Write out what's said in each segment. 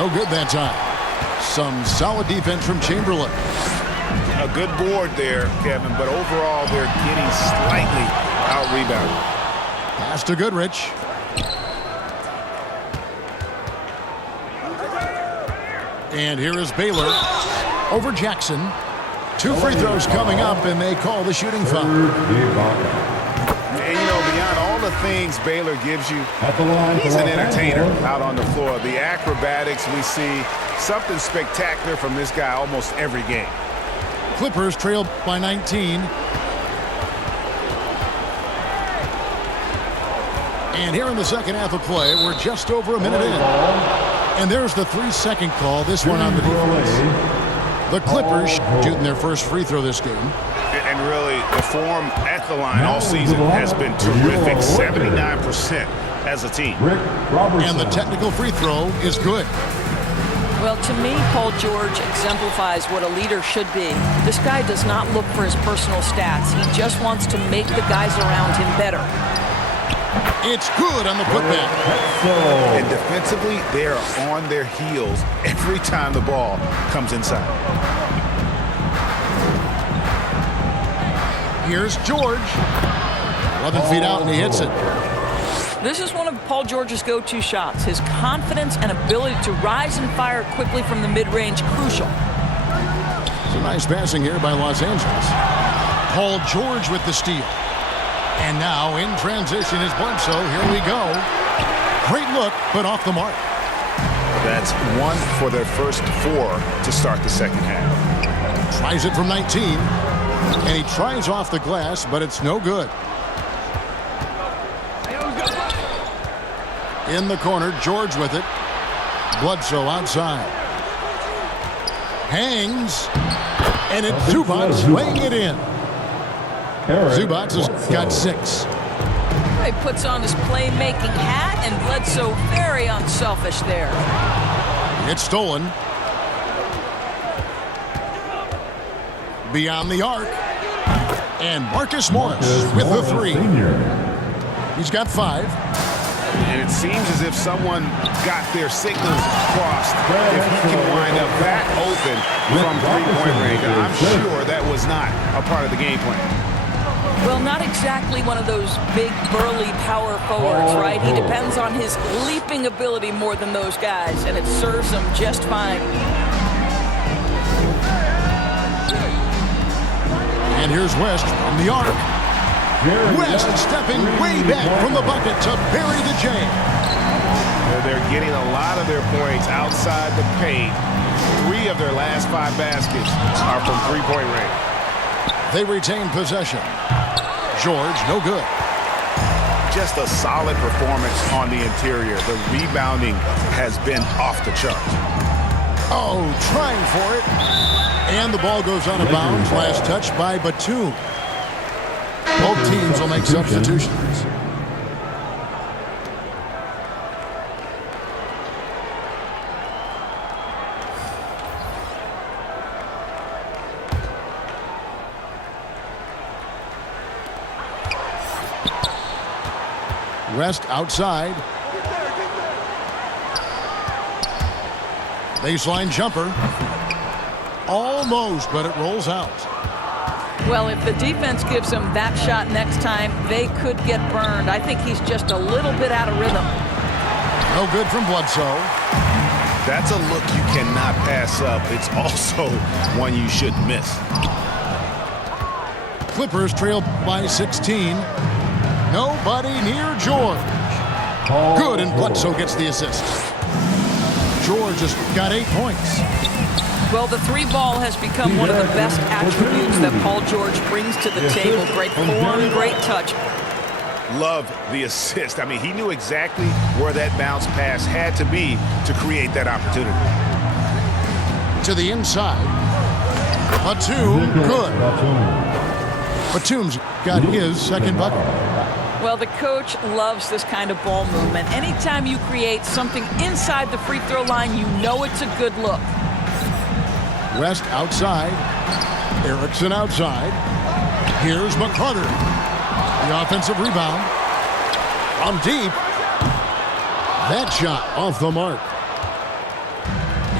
No good that time. Some solid defense from Chamberlain. A good board there, Kevin, but overall they're getting slightly out-rebounded. Pass to Goodrich. And here is Baylor over Jackson. 2 free throws coming up, and they call the shooting foul. And, you know, beyond all the things Baylor gives you, he's an entertainer out on the floor. The acrobatics we see, something spectacular from this guy almost every game. Clippers trail by 19. And here in the second half of play, we're just over a minute in. And there's the 3-second call, this one on the defense. The Clippers shooting their first free throw this game. And really, the form at the line all season has been terrific, 79% as a team. And the technical free throw is good. Well, to me, Paul George exemplifies what a leader should be. This guy does not look for his personal stats. He just wants to make the guys around him better. It's good on the putback. And defensively, they are on their heels every time the ball comes inside. Here's George. 11 feet out, and he hits it. This is one of Paul George's go-to shots. His confidence and ability to rise and fire quickly from the mid-range, crucial. Some nice passing here by Los Angeles. Paul George with the steal. And now in transition is Bledsoe. Here we go. Great look, but off the mark. That's 1 for their first 4 to start the second half. Tries it from 19. And he tries off the glass, but it's no good. In the corner, George with it. Bledsoe outside. Hangs. And it's Zubac laying it in. Zubac has got 6. He puts on his playmaking hat, and Bledsoe very unselfish there. It's stolen. Beyond the arc. And Marcus Morris with the 3. He's got 5. And it seems as if someone got their signals crossed. If he can wind up that open from three-point range, I'm sure that was not a part of the game plan. Well, not exactly one of those big, burly power forwards, right? He depends on his leaping ability more than those guys, and it serves him just fine. And here's West from the arc. West stepping way back from the bucket to bury the jam. They're getting a lot of their points outside the paint. 3 of their last 5 baskets are from three-point range. They retain possession. George, no good. Just a solid performance on the interior. The rebounding has been off the charts. Oh, trying for it. And the ball goes out of bounds. Last touch by Batum. Both teams will make substitutions. West outside. Baseline jumper. Almost, but it rolls out. Well, if the defense gives him that shot next time, they could get burned. I think he's just a little bit out of rhythm. No good from Bledsoe. That's a look you cannot pass up. It's also one you shouldn't miss. Clippers trail by 16. Nobody near George. Good, and Bledsoe gets the assist. George has got 8 points. Well, the 3 ball has become one of the best attributes that Paul George brings to the table. Great form, great touch. Love the assist. I mean, he knew exactly where that bounce pass had to be to create that opportunity. To the inside. Batum, good. Batum's got his second bucket. Well, the coach loves this kind of ball movement. Anytime you create something inside the free throw line, you know it's a good look. West outside. Erickson outside. Here's McCarter. The offensive rebound. From deep. That shot off the mark.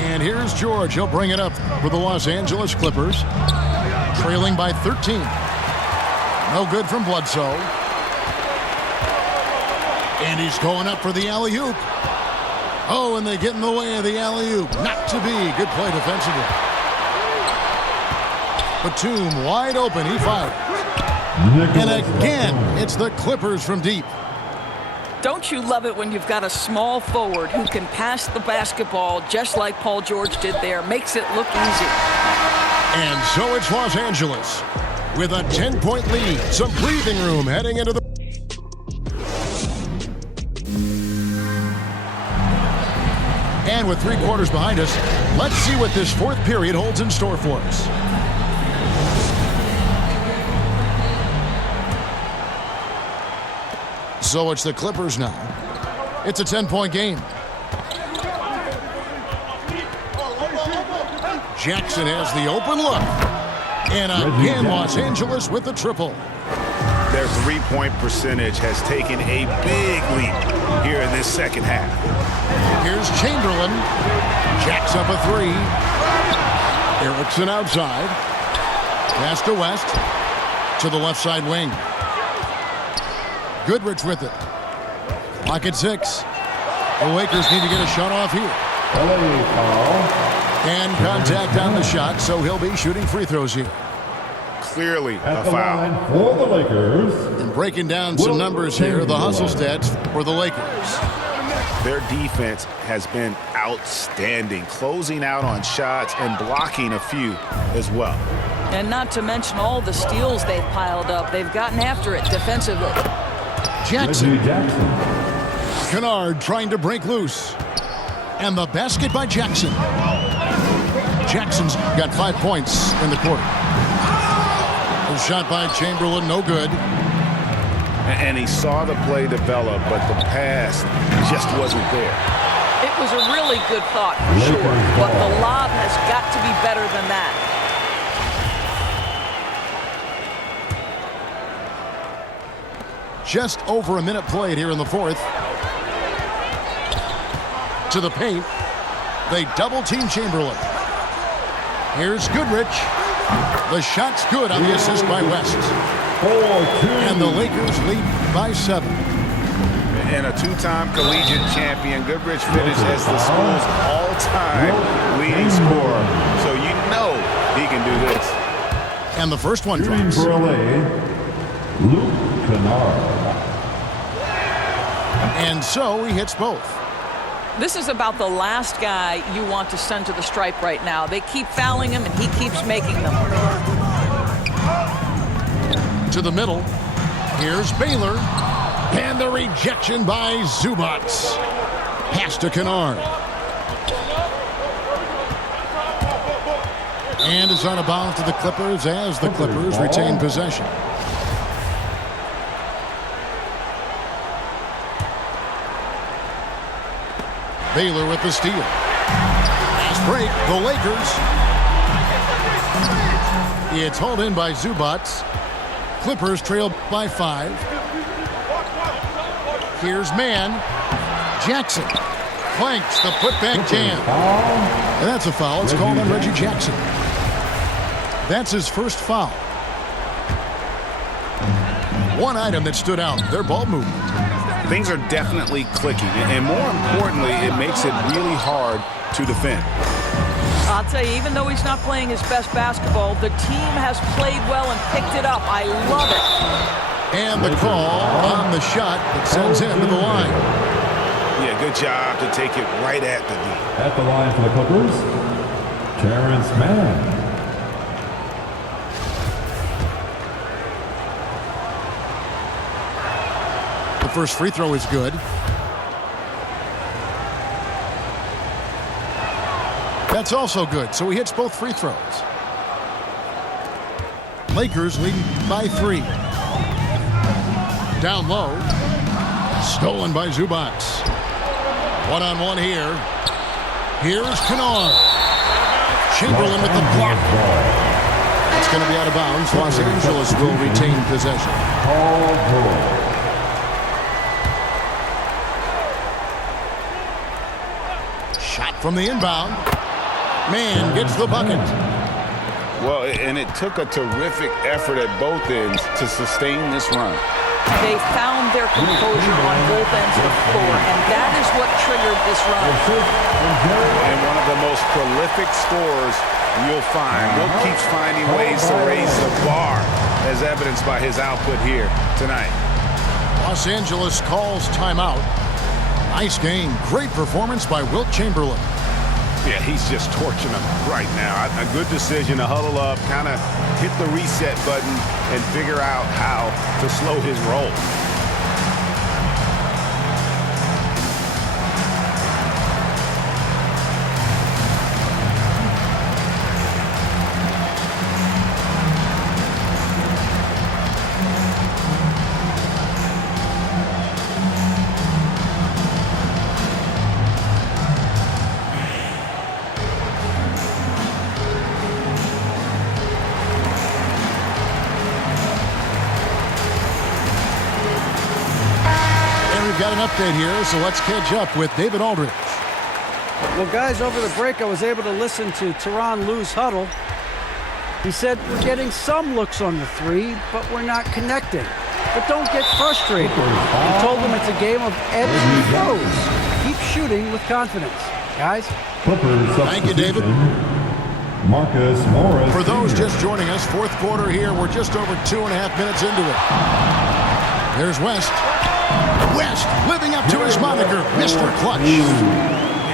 And here's George. He'll bring it up for the Los Angeles Clippers. Trailing by 13. No good from Bledsoe. And he's going up for the alley-oop. Oh, and they get in the way of the alley-oop. Not to be. Good play defensively. Batum wide open. He fires. And again, it's the Clippers from deep. Don't you love it when you've got a small forward who can pass the basketball just like Paul George did there? Makes it look easy. And so it's Los Angeles with a 10-point lead. Some breathing room heading into the... And with 3 quarters behind us, let's see what this fourth period holds in store for us. So it's the Clippers now. It's a 10-point game. Jackson has the open look. And again, Los Angeles with the triple. Their three-point percentage has taken a big leap here in this second half. Here's Chamberlain. Jacks up a 3. Erickson outside. Pass to West. To the left side wing. Goodrich with it. Clock at 6. The Lakers need to get a shot off here. And contact on the shot, so he'll be shooting free throws here. Clearly At a the foul. line for the Lakers. And breaking down some numbers here, the hustle stats for the Lakers. Their defense has been outstanding, closing out on shots and blocking a few as well. And not to mention all the steals they've piled up. They've gotten after it defensively. Jackson. Reggie Jackson. Kennard trying to break loose. And the basket by Jackson. Jackson's got 5 points in the quarter. The shot by Chamberlain, no good. And he saw the play develop, but the pass just wasn't there. It was a really good thought for sure, but the lob has got to be better than that. Just over a minute played here in the fourth. To the paint. They double-team Chamberlain. Here's Goodrich. The shot's good on the assist by West. 4-2. And the Lakers lead by 7. And a two-time collegiate champion, Goodrich finished as the school's all-time leading scorer. So you know he can do this. And the first one Shooting drops. for LA, Luke Kennard. And so he hits both. This is about the last guy you want to send to the stripe right now. They keep fouling him, and he keeps making them. To the middle. Here's Baylor. And the rejection by Zubac. Pass to Kennard. And it's out of bounds to the Clippers as the Clippers retain possession. Baylor with the steal. Fast break, the Lakers. It's hauled in by Zubac. Clippers trail by 5. Here's Mann. Jackson flanks the putback jam. And that's a foul. It's called on Reggie Jackson. That's his first foul. One item that stood out, their ball movement. Things are definitely clicking, and more importantly, it makes it really hard to defend. I'll tell you, even though he's not playing his best basketball, the team has played well and picked it up. I love it. And the call on the shot that sends him to the line. Yeah, good job to take it right at the D. At the line for the Clippers, Terrence Mann. The first free throw is good. That's also good, so he hits both free throws. Lakers leading by 3. Down low. Stolen by Zubac. One-on-one here. Here's Kennard. Chamberlain with the block. It's going to be out of bounds. Los Angeles will retain possession. Paul George. Shot from the inbound. Man gets the bucket. Well, and it took a terrific effort at both ends to sustain this run. They found their composure on both ends of the floor, and that is what triggered this run. And one of the most prolific scorers you'll find. Will keeps finding ways to raise the bar, as evidenced by his output here tonight. Los Angeles calls timeout. Nice game. Great performance by Wilt Chamberlain. Yeah, he's just torching them right now. A good decision to huddle up, kind of hit the reset button, and figure out how to slow his roll. Got an update here, so let's catch up with David Aldridge. Well, guys, over the break, I was able to listen to Tyronn Lue's huddle. He said, we're getting some looks on the three, but we're not connecting. But don't get frustrated. He told them it's a game of ebbs and flows. Keep shooting with confidence. Guys? Thank you, David. Marcus Morris. For those just joining us, fourth quarter here. We're just over 2.5 minutes into it. There's West. West living up to his moniker, Mr. Clutch.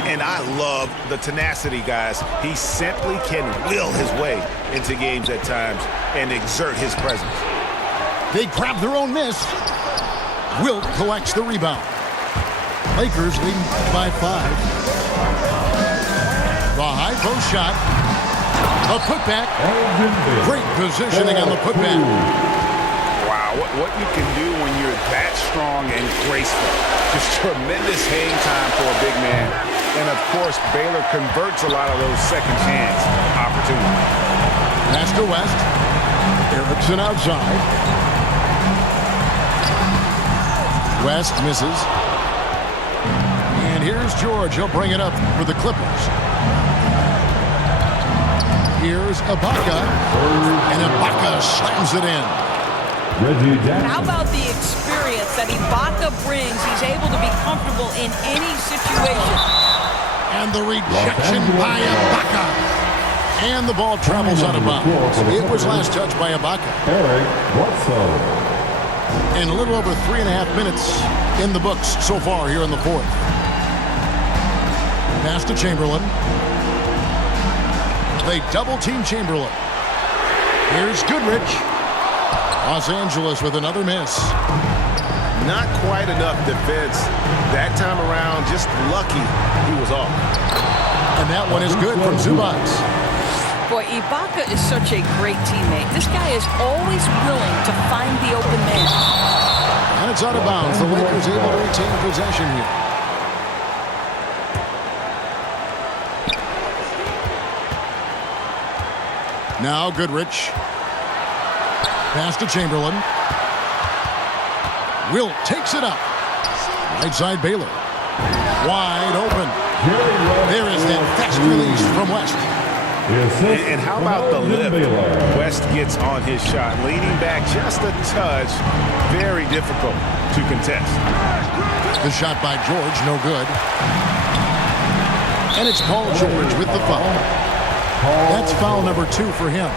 And I love the tenacity, guys. He simply can will his way into games at times and exert his presence. They grab their own miss. Wilt collects the rebound. Lakers leading by 5. The high post shot. A putback. Great positioning on the putback. What you can do when you're that strong and graceful. Just tremendous hang time for a big man. And, of course, Baylor converts a lot of those second chance opportunities. Pass to West. Erickson outside. West misses. And here's George. He'll bring it up for the Clippers. Here's Ibaka. And Ibaka slams it in. How about the experience that Ibaka brings? He's able to be comfortable in any situation. And the rejection by Ibaka. And the ball travels out of bounds. It was last touched by Ibaka. Eric Bledsoe. And a little over 3.5 minutes in the books so far here in the fourth. Pass to Chamberlain. They double-team Chamberlain. Here's Goodrich. Los Angeles with another miss. Not quite enough defense. That time around, just lucky he was off. And that one is good from Zubac. Boy, Ibaka is such a great teammate. This guy is always willing to find the open man. And it's out of bounds. The Lakers able to retain possession here. Now Goodrich. Pass to Chamberlain. Wilt takes it up. Right side Baylor. Wide open. There is that fast release from West. And how about the lift West gets on his shot? Leaning back just a touch. Very difficult to contest. The shot by George, no good. And it's Paul George with the foul. That's foul number 2 for him.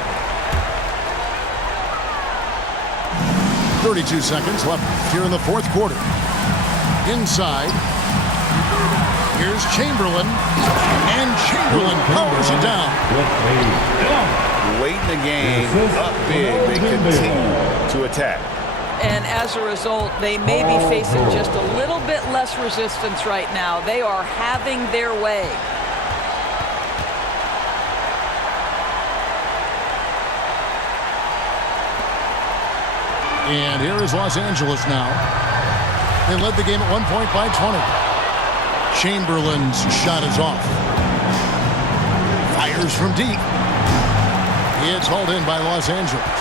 32 seconds left here in the fourth quarter. Inside. Here's Chamberlain. And Chamberlain powers it down. Late in the game, up big, they continue to attack. And as a result, they may be facing just a little bit less resistance right now. They are having their way. And here is Los Angeles now. They led the game at one point by 20. Chamberlain's shot is off. Fires from deep. It's hauled in by Los Angeles.